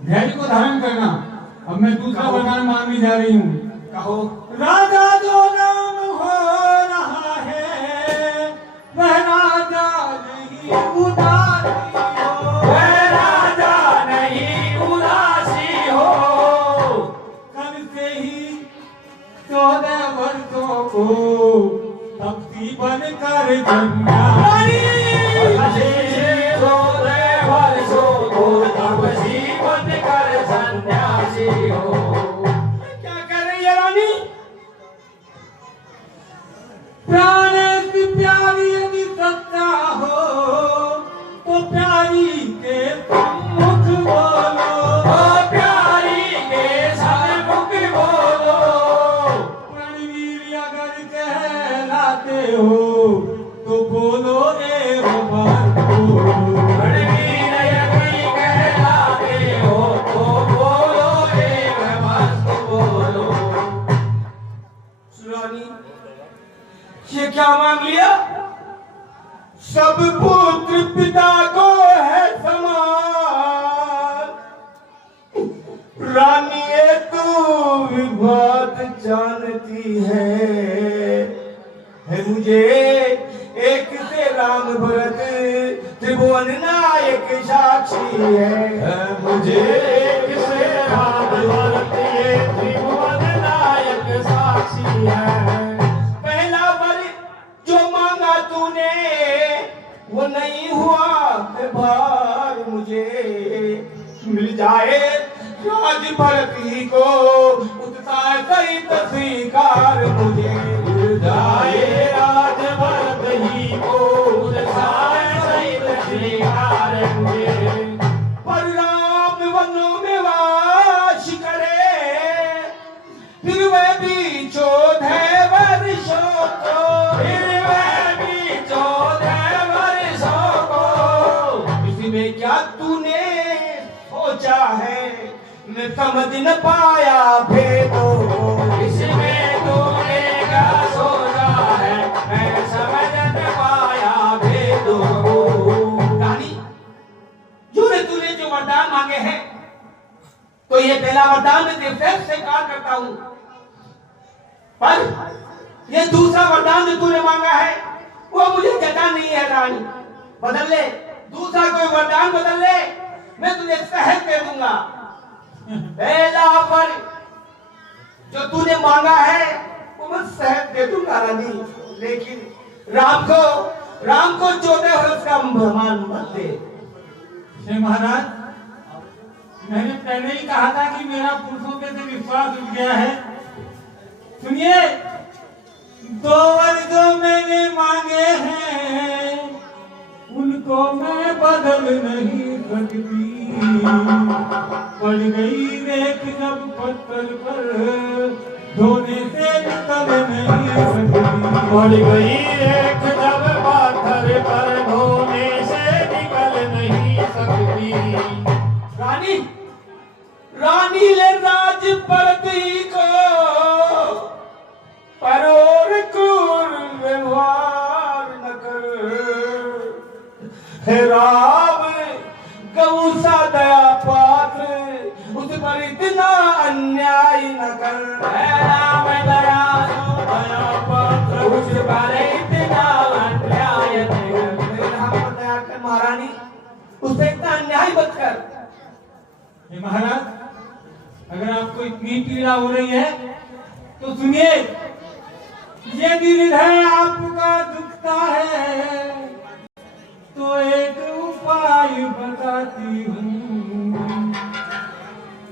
धैर्य को धारण करना। अब मैं दूसरा वरदान मांगने जा रही हूँ। कहो। राजा जो नाम हो रहा है वह राजा नहीं उदासी हो, वह राजा नहीं उदासी हो। कल से ही 14 वर्षों को तपसी बनकर जन्माई। प्राण की प्यारी यदि सच्चा हो तो प्यारी के सम्मुख बोलो, प्यारी के सम्मुख बोलो। प्रणवीर अगर कहलाते हो तो बोलो रे भगवान बोलो। रणवीर यदि कहलाते हो तो बोलो रे भगवान बोलो। सुरानी ये क्या मांग लिया? सब पुत्र पिता को है समान, रानी ये तू भी बात जानती है मुझे एक से राम भरत त्रिभुवन नायक साक्षी है। मुझे एक से राम भरत ये त्रिभुवन नायक साक्षी है। वो नहीं हुआ भार मुझे मिल जाए राज भरत ही को उत्साह सहित स्वीकार मुझे मिल जाए राज भरत ही को उत्साह सहित स्वीकार मुझे। पर राम वनों में वास करे फिर वह भी 14 वर्षों को, फिर वह भी 14 वर्षों को। इसमें क्या तूने सोचा है मैं समझ न पाया भेदो। इसमें तूने क्या सोचा है मैं समझ न पाया भेदो। रानी तूने जो वरदान मांगे हैं तो ये पहला वरदान मैं तेरे से स्वीकार करता हूँ, पर ये दूसरा वरदान जो तूने मांगा है वो मुझे जता नहीं है। रानी बदल ले, दूसरा कोई वरदान बदल ले, मैं तुझे शहद दे दूंगा। पहला पर जो तूने मांगा है वो मैं शहद दे दूंगा रानी, लेकिन राम को 14 वर्ष का मेहमान मत दे। महाराज मैंने पहले ही कहा था कि मेरा पुरुषों पे से विश्वास उठ गया है। सुनिए, 2 वर जो मैंने मांगे हैं उनको मैं बदल नहीं सकती। पड़ गई रेख जब पत्थर पर धोने से निकल नहीं सकती। पड़ गई रेख जब पत्थर पर धोने से निकल नहीं सकती। रानी ले राज पड़ती को परोर क्रूर व्यवहार न कर। हे राम गौ सा दया पात्र उस पर इतना अन्याय न कर। हे राम दया पात्र उस पर इतना अन्याय न कर। दया कर महारानी, उससे इतना अन्याय मत कर। महाराज अगर आपको इतनी पीड़ा हो रही है तो सुनिए, यदि हृदय आपका दुखता है तो एक उपाय बताती हूँ।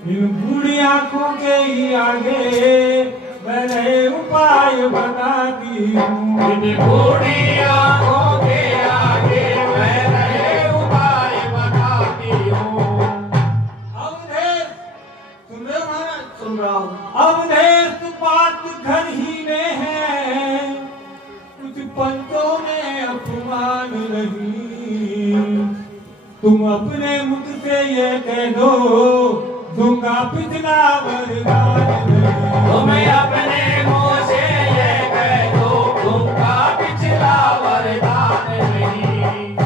इन बूढ़ी आंखों के ही आगे मैं उपाय बताती हूँ। इन बूढ़ी आंखों के आगे मैं उपाय बताती हूँ। सुन रहा हूँ। अवधेश बात घर ही में है, कुछ पंचों में अपमान नहीं। तुम अपने मुख से ये कह दो दूंगा पिछला वरदान नहीं। तुम्हें अपने मुंह से ये कह दो दूंगा पिछला वरदान नहीं।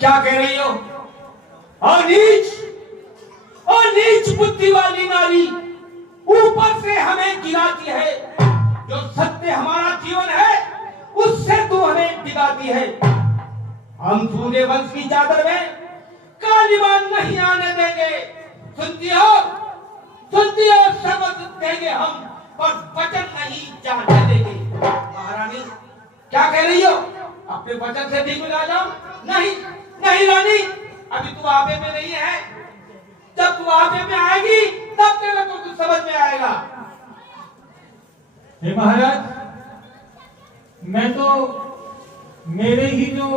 क्या कह रही हो? और नीच बुद्धि वाली नारी ऊपर से हमें गिराती है। जो सत्य हमारा जीवन है उससे तू हमें डिगाती है। हम सूर्य वंश की चादर में कालीमान नहीं आने देंगे। सुनती हो शपथ देंगे हम, पर वचन नहीं जाने देंगे। महारानी क्या कह रही हो? अपने वचन से ठीक आ जाओ। नहीं रानी, अभी तू आपे में नहीं है। जब तू आपे में आएगी तब तेरे को कुछ समझ में आएगा। हे महाराज, मैं तो मेरे ही जो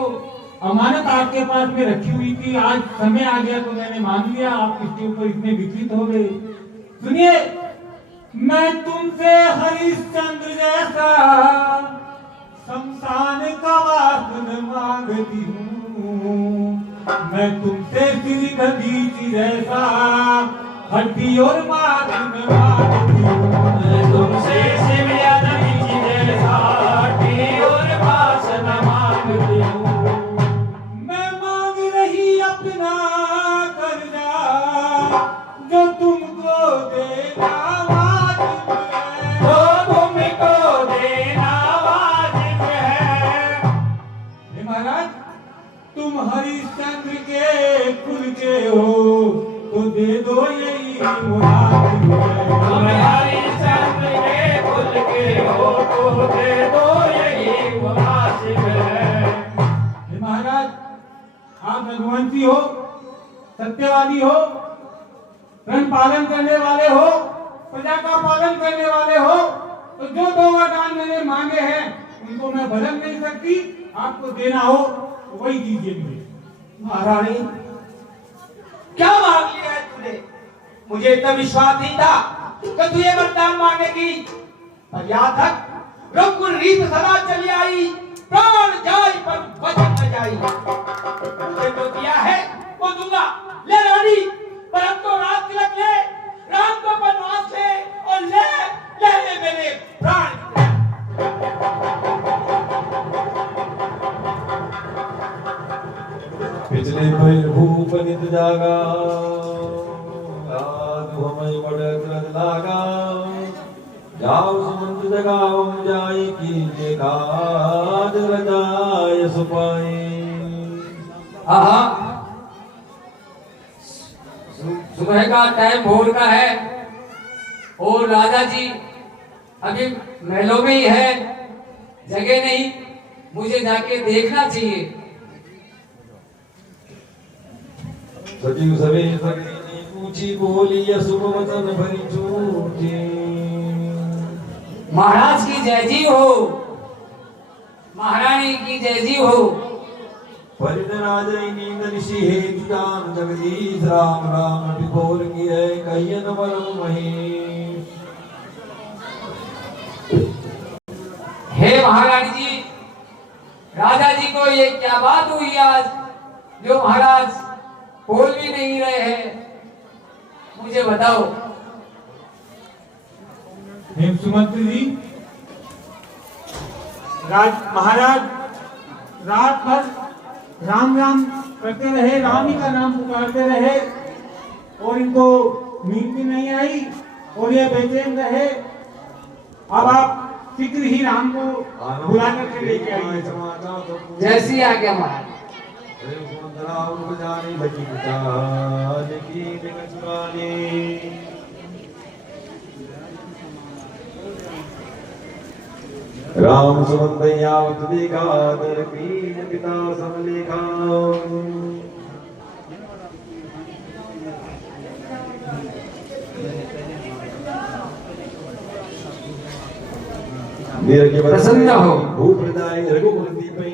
अमानत आपके पास में रखी हुई थी, आज समय आ गया तो मैंने मान लिया। आप इसके ऊपर इतने विचलित हो गए। सुनिए, मैं तुमसे हरिश्चंद्र जैसा शमशान का वासन मांगती हूँ। मैं तुमसे श्री गदीची जैसा हड्डी और मांसन मांगती हूँ। मैं तुमसे शिव गदीची जैसा हड्डी और मांसन मांगती हूँ। मैं मांग रही अपना कर्जा जो तुमको देना वाजिब है। जो तुमको देना वाजिब है। हे महाराज, तुम हरिश्चंद्र के कुल के हो तो दे दो यही मुनासिब है। तुम हरिश्चंद्र के कुल के हो तो दे दो यही मुनासिब है। हे महाराज, आप रघुवंशी हो, सत्यवादी हो, धर्म पालन करने वाले हो, प्रजा का पालन करने वाले हो, तो जो दो वरदान मैंने मांगे हैं उनको मैं बदल नहीं सकती। आपको देना हो तो वही दीजिए मुझे। महारानी क्या मांग लिया है तूने? मुझे इतना विश्वास नहीं था कि तू ये वरदान मांगेगी। पर यहाँ तक रघुकुल रीत सदा चली आई, प्राण जाए पर वचन न जाई। मुझे जो दिया है वो दूंगा। ले रानी, पर अब तो रात तिलक ले, राम को बनवास ले और ले मेरे प्राण। पिछले पहल भूप नित जागा, आज हमें बड़ क्रद लागा। जाओ सुमंत जगाओ जाई कीजिए काज रजाय सुपाई। सुबह का टाइम भोर का है और राजा जी अभी महलों में ही है, जगह नहीं। मुझे जाके देखना चाहिए। सचिव सवे सगरी ऊंची बोली शुभ वचन भरी झूठी। महाराज की जय जी हो, महारानी की जय जी हो। परिजनाजय नींद निशि हे जुटान जगदीश राम राम टिपोर की है कहियन वरम महेश। हे महारानी जी, राजा जी को ये क्या बात हुई आज जो महाराज बोल भी नहीं रहे हैं? मुझे बताओ। हेमसुमंत्र जी, महाराज रात भर राम राम करते रहे, राम ही का नाम पुकारते रहे और इनको नींद भी नहीं आई और ये बेचैन रहे। अब आप शीघ्र ही राम को बुला करके लेके आइए। जैसी आ गया महाराज। राम सुमंत यावत देखा दर कीन पिता समलेखा। प्रसन्न हो। भूप्रदाय रघुकुल दीपै